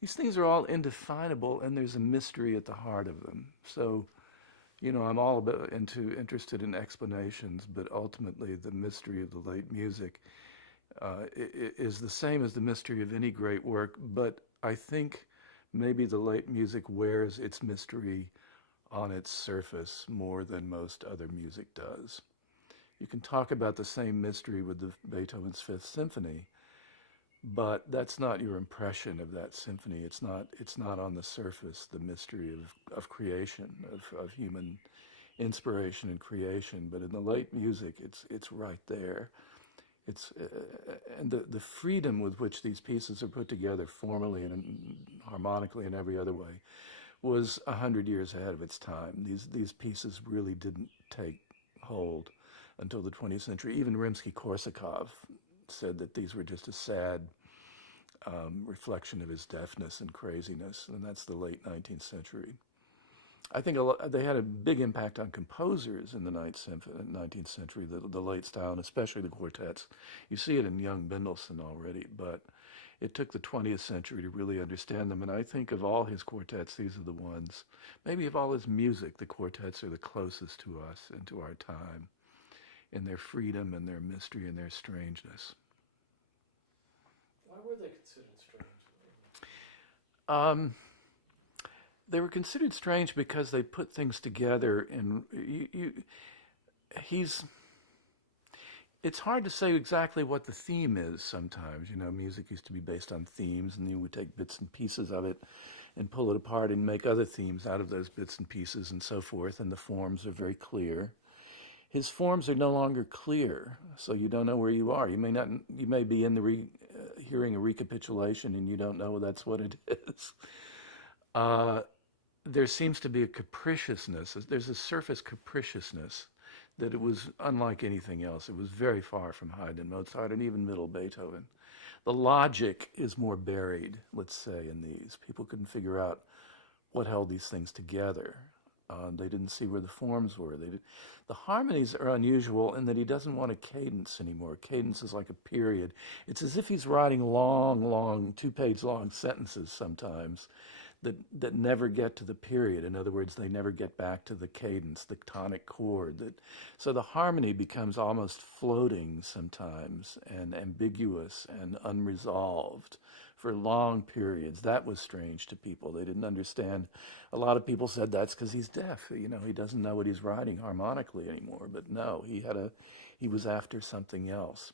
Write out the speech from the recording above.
these things are all indefinable, and there's a mystery at the heart of them. So, I'm all about interested in explanations, but ultimately the mystery of the late music is the same as the mystery of any great work. But I think maybe the late music wears its mystery on its surface more than most other music does. You can talk about the same mystery with Beethoven's Fifth Symphony, but that's not your impression of that symphony. It's not on the surface the mystery of creation, of human inspiration and creation. But in the late music, it's right there. It's and the freedom with which these pieces are put together formally and harmonically and every other way was 100 years ahead of its time. These pieces really didn't take hold until the 20th century. Even Rimsky-Korsakov said that these were just a sad reflection of his deafness and craziness, and that's the late 19th century. I think they had a big impact on composers in the 19th century, the late style, and especially the quartets. You see it in young Mendelssohn already, but it took the 20th century to really understand them. And I think of all his quartets, these are the ones, maybe of all his music, the quartets are the closest to us and to our time in their freedom and their mystery and their strangeness. Why were they considered strange? Um, they were considered strange because they put things together and he's it's hard to say exactly what the theme is sometimes. Music used to be based on themes, and you would take bits and pieces of it and pull it apart and make other themes out of those bits and pieces and so forth, and the forms are very clear. His forms are no longer clear, so you don't know where you are. You may be in the hearing a recapitulation and you don't know that's what it is. Uh, there seems to be a capriciousness. There's a surface capriciousness that it was unlike anything else. It was very far from Haydn, Mozart, and even middle Beethoven. The logic is more buried, let's say, in these. People couldn't figure out what held these things together. They didn't see where the forms were. The harmonies are unusual in that he doesn't want a cadence anymore. Cadence is like a period. It's as if he's writing long, long, 2-page long sentences sometimes that never get to the period. In other words, they never get back to the cadence, the tonic chord. So the harmony becomes almost floating sometimes and ambiguous and unresolved for long periods. That was strange to people. They didn't understand. A lot of people said that's because he's deaf. He doesn't know what he's writing harmonically anymore. But no, he was after something else.